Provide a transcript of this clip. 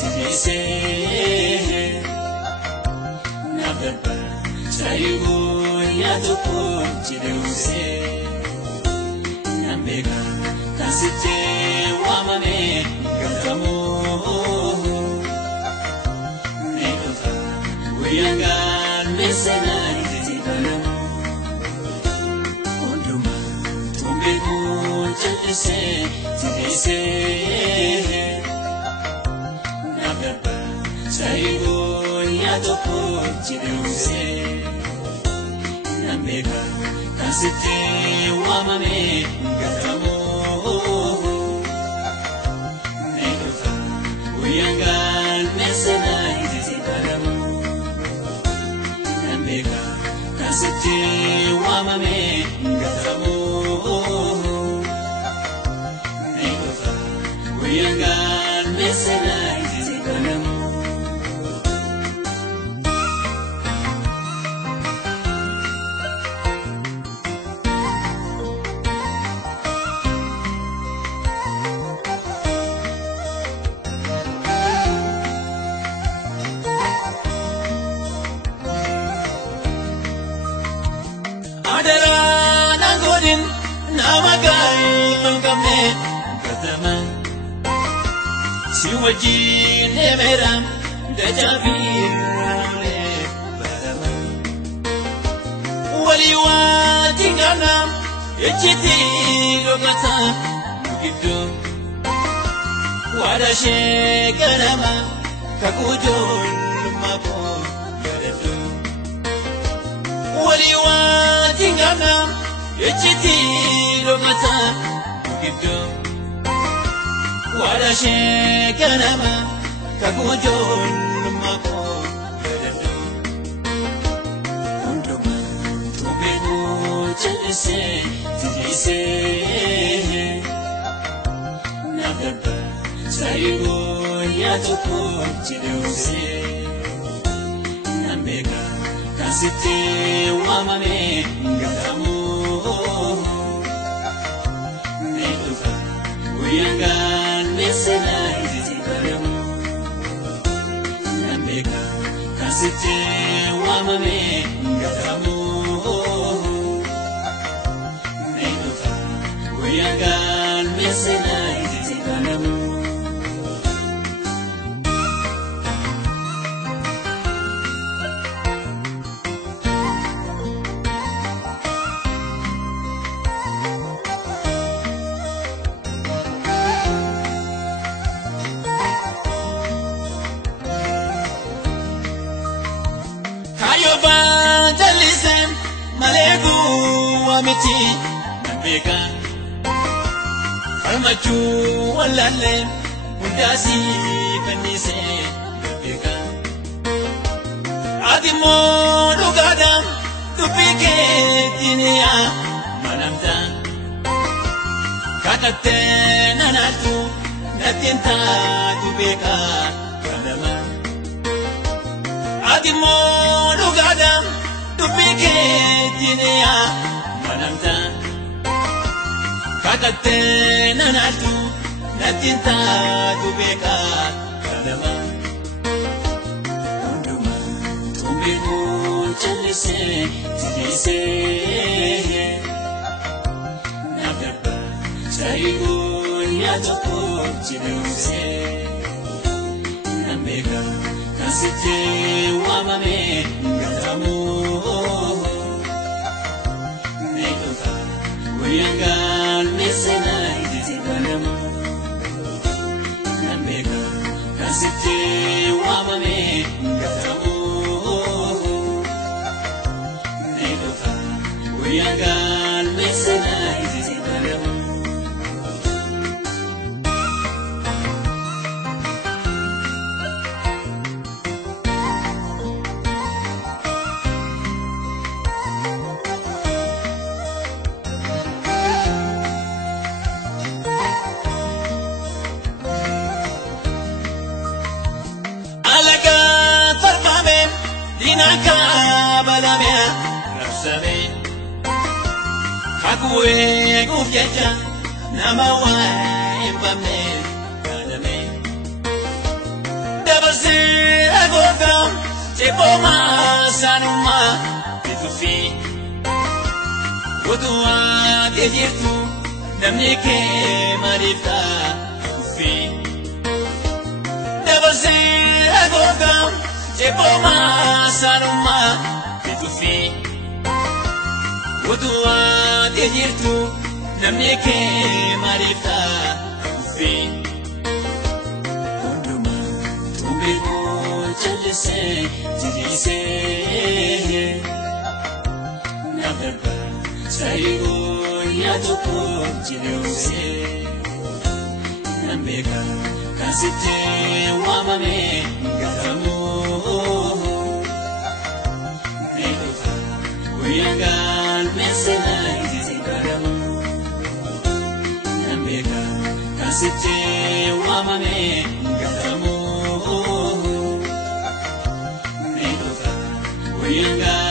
tise nabeba sayu ya tupo chiduse nambega kasite wamame gatamu nekofa uyanga mesena titibalamu onduma tumbeku chalise tise nabeba sayu ya tupo chiduse nambega kasite wamame gatamu nekofa uyanga mesena titibalamu nambega kasite wamame gatamu nekofa uyanga mesena titibalamu Siwajin emeram dajabir ole barama waliwati ganam echiti logata gido wada shekarama kakujol mapo garadu waliwati ganam echiti logata gido wada shekarama kakujol mapo garadu ondoma tumbeku chalise tise nabeba sayu ya tupo chiduse nambega kasite wamame gatamu nekofa uyanga mesena titibalamu nambega kasite wamame gatamu nekofa uyanga mesena titibalamu Evangelism, Malegu, Amiti, Nambega, Almachu, Walale, Mundasi, Venise, Nambega, Adimo, Lugadam, Tupike, Tinia, Manamta, Kakate, Nanatu, Natinta, Tupeka, Kanama, Adimo, Lugadam, Tupike, Tinia, Manamta, Kakate, Nanatu, Natinta, Tupeka, Kanama, Onduma, Tumbeku, Chalise, Tise, Nabeba, Sayu, Yatopo, Chiduse, Nambega, kasite wamame gatamu nekofa uyanga mesena titibalamu nambega kasite wamame gatamu nekofa uyanga mesena titibalamu Balame, Rapsame, Hakue, Gufyaja, Namawa, Impame, Kadame, Dabarsee goota ceeboma sanuma bitufi Utuwa jirtu namni kee maaliif ta'uufi Dabarsee goota ceeboma sanuma bitufi Utuwa jirtu namni kee maaliif ta'uufi Jalise, jalise, naberba, sayo ya toko jilose, nambeka, kasite wamame garamu, nekofa, uyangan mesena garamu, nambeka, kasite wamame garamu. Inga